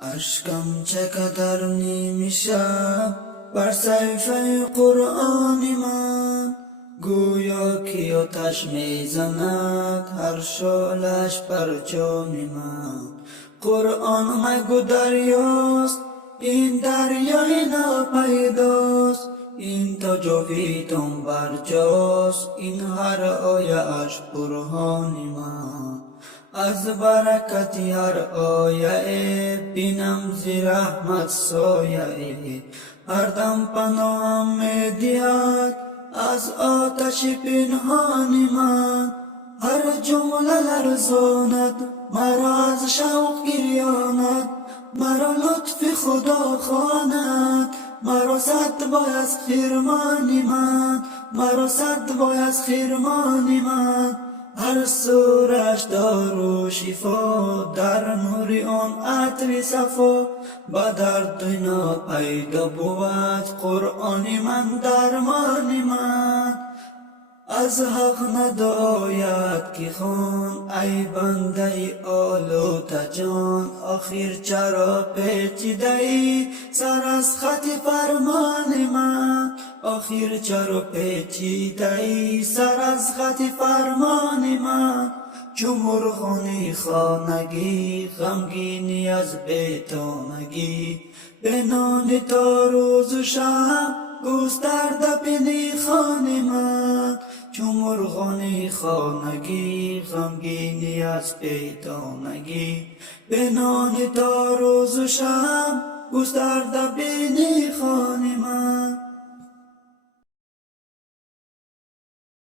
اشکم چقدر نیمی شب بر صفحه قرآن من، گویا که آتش میزند هر شعلش بر جان من. قرآن مگو دریاست، این دریای ناپیداست، این تا جاویدان بر جاست، این هر آیه اش برهان من. از برکت هر آیه بینم زی رحمت سایه، هر دم پناهم میدهد از آتش پنهان من. هر جمله لرزاند مرا از شوق گریاند، مرا لطف خدا خواند، مرا صد بای از خرمان من، مرا صد بای از خرمان من. هر سورش دارو شفا، در نور آن عطر صفا، با درد ناپیدا بود قرآن من درمان من. از حق نداید که خوان ای بنده آلوده جان، آخر چرا پیچیده ای سر از خط فرمان من، آخر چرا پیچیده ای سر از خط فرمان من. چو مرغان خانگی غمگینی از بیتانگی، بنان تا روز و شب گسترده بینی خان من. چو مرغان خانگی غمگینی از بیتانگی، بنان تا روز و شب گسترده بینی خان من.